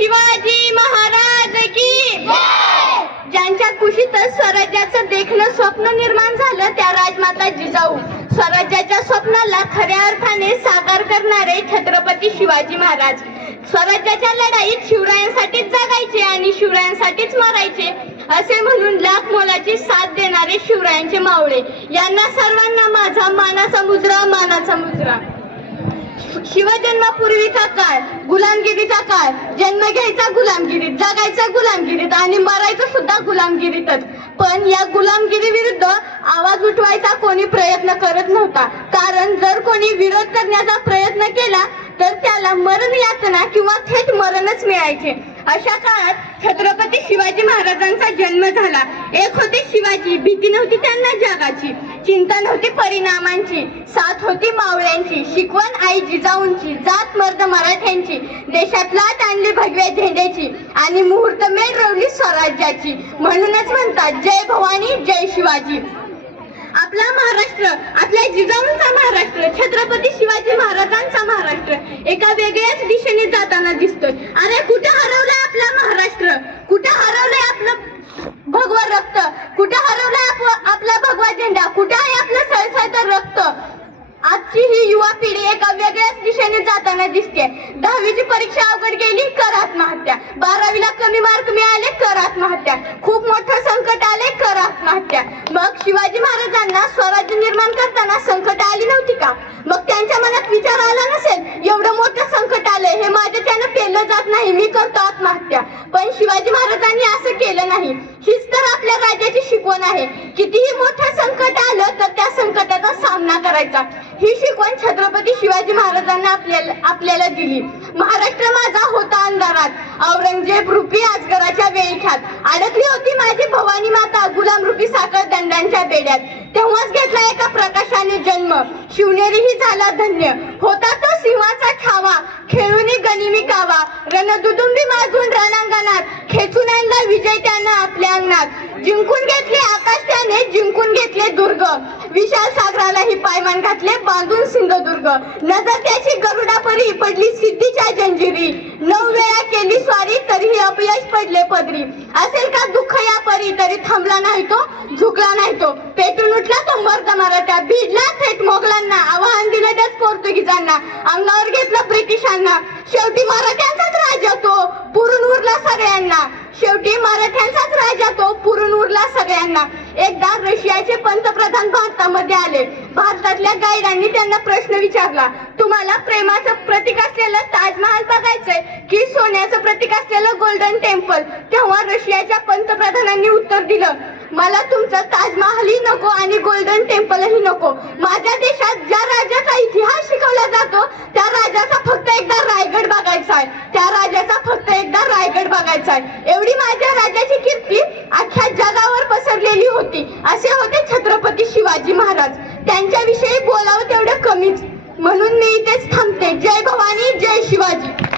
शिवाजी महाराज की ज्यांच्या कुशीतच स्वराज्याचं देखणं स्वप्न निर्माण झालं त्या राजमाता जिजाऊ, स्वराज्याच्या स्वप्नाला खऱ्या अर्थाने साकार करणारे छत्रपती शिवाजी महाराज. स्वराज्याच्या लढाईत शिवरायांसाठीच जगायचे आणि शिवरायांसाठीच मरायचे असे म्हणून लाख मोलाची साथ देणारे शिवरायांचे मावळे, यांना सर्वांना माझा मानाचा मुजरा, मानाचा मुजरा. शिवजन्मापूर्वीचा काळ गुलामगिरीचा काळ, जन्म घ्यायचा गुलामगिरीत, जगायचं गुलामगिरीत आणि मरायचं सुद्धा गुलामगिरीतच. पण या गुलामगिरी विरुद्ध आवाज उठवायचा कोणी प्रयत्न करत नव्हता, कारण जर कोणी विरोध करण्याचा प्रयत्न केला तर त्याला मरण यातना किंवा थेट मरणच मिळायचे. अशा काळात छत्रपती शिवाजी महाराजांचा जन्म झाला. एक होते शिवाजी, भीती नव्हती त्यांना जगाची, चिंता नव्हती परिणामांची, साथ होती मावळ्यांची, शिकवण आई जिजाऊंची, जात मर्द मराठ्यांची, देशात लाट आणली भगव्या झेंड्याची आणि मुहूर्तमेढ रोवली स्वराज्याची. म्हणूनच म्हणतात जय भवानी जय शिवाजी. आपला महाराष्ट्र, आपल्या जिजाऊंचा महाराष्ट्र, छत्रपती शिवाजी महाराजांचा महाराष्ट्र एका वेगळ्याच दिशेने जाताना दिसतोय. अरे कुठे हरवलाय आपला महाराष्ट्र, कुठे हरवलाय आपलं भगवा रक्त, कुठे हरवलाय आपला भगवा झेंडा, कुठे आहे आपलं सळसळतं रक्त. आजची ही युवा पिढी एका वेगळ्याच दिशेने जाताना दिसते. 10वीची परीक्षा अवघड गेली, कर आत्महत्या. 12वीला कमी मार्क मिळाले, कर आत्महत्या. खूप मोठं संकट आले, कर आत्महत्या. मग शिवाजी महाराजांना स्वराज्य निर्माण करताना संकट आली नव्हती का? मग त्यांच्या मनात विचार आला नसेल एवढं मोठं संकट आलंय, हे माझ्याच्यानं पेललं जात नाही, मी करतो आत्महत्या. पण शिवाजी महाराजांनी असं केलं नाही. हीच तर आपल्या राज्याची शिकवण आहे. कितीही मोठं संकट आलं तर त्या संकटाचा सामना करायचा, ही शिकवण छत्रपती शिवाजी महाराजांना आपल्याला दिली. महाराष्ट्र माझा होता अंधारात, औरंगजेब रूपी अजगराच्या वेळीखात, अडकली होती माझी भवानी माता गुलाम रूपी साखर दंडांच्या बेड्यात. तेव्हाच घेतला एका प्रकाशाने जन्म, शिवनेरीही झाला धन्य. होता तो सिंहाचा ठावा, खेळूनी गनिमी कावा, रणदुदुंबी माजून रणांगणात, खेचून आणला विजय त्यानं आपल्या अंगणात. जिंकून घेतले आकाश त्याने, जिंकून घेतले दुर्ग, विशाल सागरालाही पायमान घातले बांधून सिंधुदुर्ग. नजर त्याची गरुडापरी पडली सिद्धीच्या जंजिरी, 9 वेळा केली स्वारी तरीही अपयश पडले पदरी. असेल का दुःख या परी तरी थांबला नाही तो, झुकला नाही तो, पेटून उठला तो मर्द मराठा, भिडला थेट मोगलांना, आव्हान दिलं डच पोर्तुगीजांना, अंगावर घेतलं ब्रिटिशांना. शेवटी मराठ्यांचाच राजा तो, पुरून उरला सगळ्यांना. शेवटी मराठ्यांचाच राजा तो, पुरून उरला सगळ्यांना. एकदा रशियाचे पंतप्रधान भारतामध्ये आले. भारतातल्या गाईडांनी त्यांना प्रश्न विचारला, तुम्हाला प्रेमाचं प्रतीक असलेलं ताजमहाल बघायचंय की सोन्याचं प्रतीक असलेलं गोल्डन टेम्पल? तेव्हा रशियाच्या पंतप्रधानांनी उत्तर दिलं, मला तुमचं ताजमहालही नको आणि गोल्डन टेम्पलही नको. माझ्या देशात ज्या राजाचा इतिहास शिकवला जातो त्या राजाचा फक्त एकदा रायगड बघायचा आहे, त्या राजाचा फक्त एकदा रायगड बघायचा आहे. एवढी माझ्या राजाची कीर्ती अख्ख्या जगावर पसरलेली होती. असे होते छत्रपती शिवाजी महाराज. त्यांच्याविषयी बोलावं तेवढं कमीच, म्हणून मी इथेच थांबते. जय भवानी जय शिवाजी.